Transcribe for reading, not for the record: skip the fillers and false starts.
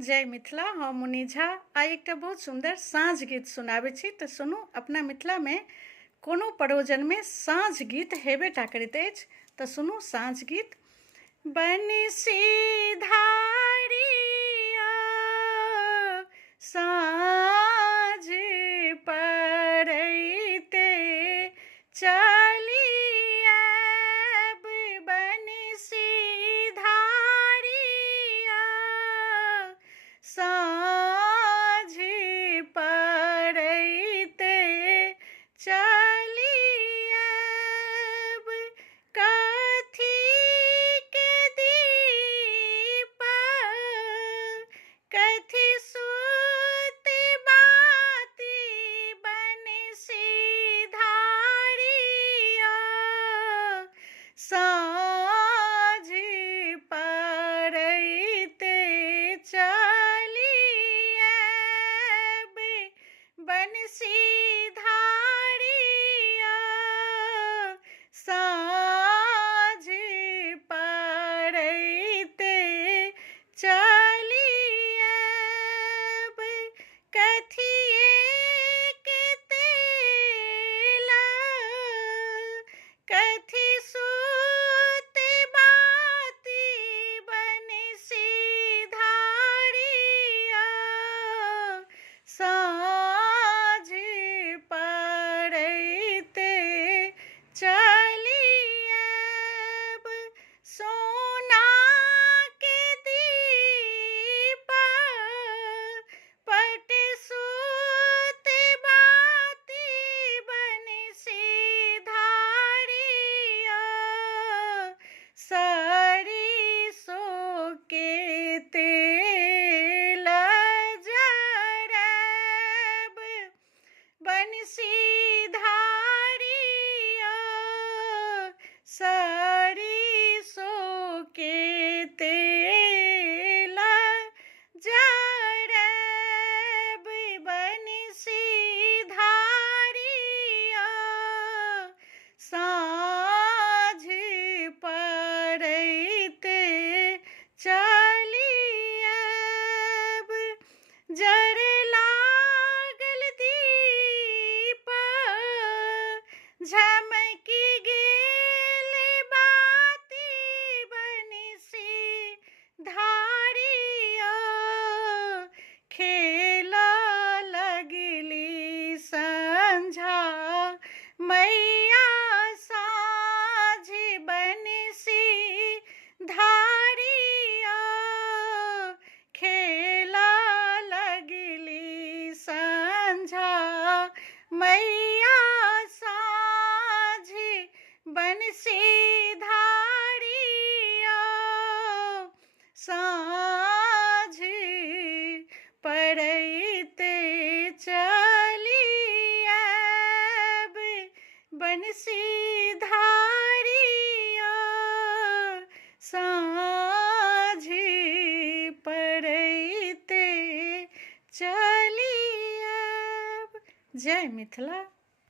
जय मिथिला। हम मुनि झा आइ एकटा बहुत सुंदर साँझ गीत सुनाबै छी, तऽ सुनू। अपना मिथिलामे कोनो परोजनमे साँझ गीत हेबेटा करैत अछि, तऽ सुनू साँझ गीत। बंसी धारिया साँझ पड़ैते चली आयब, बंसी धारिया साँझ पड़ैते चली आयब। कथी के दीप कथी सुति बाती, बंसी धारिया साँझ पड़ैते चली आयब, बंसी धारिया साँझ पड़ैते चली आयब। कथिए के तेल कथी सुति बाती, बंसी धारिया साँझ पड़ैते चली आयब। सोना के दीप पट सुति बाती, बंसी धारिया सरिसों के तेल जरैब, बंसी धारिया सरिसों के तेल जरैब, बंसी धारिया साँझ पड़ैते चली आयब। जरे लागल दीप झमकी गेल बाती, बंसी धारिया खेला लगली संझा मैया साँझ, बंसी धारिया खेला लगली संझा मैया साँझ, बंसी धारिया साँझ पड़ैते चली आयब, बंसी धारिया साँझ पड़ैते चली आयब। जय मिथिला।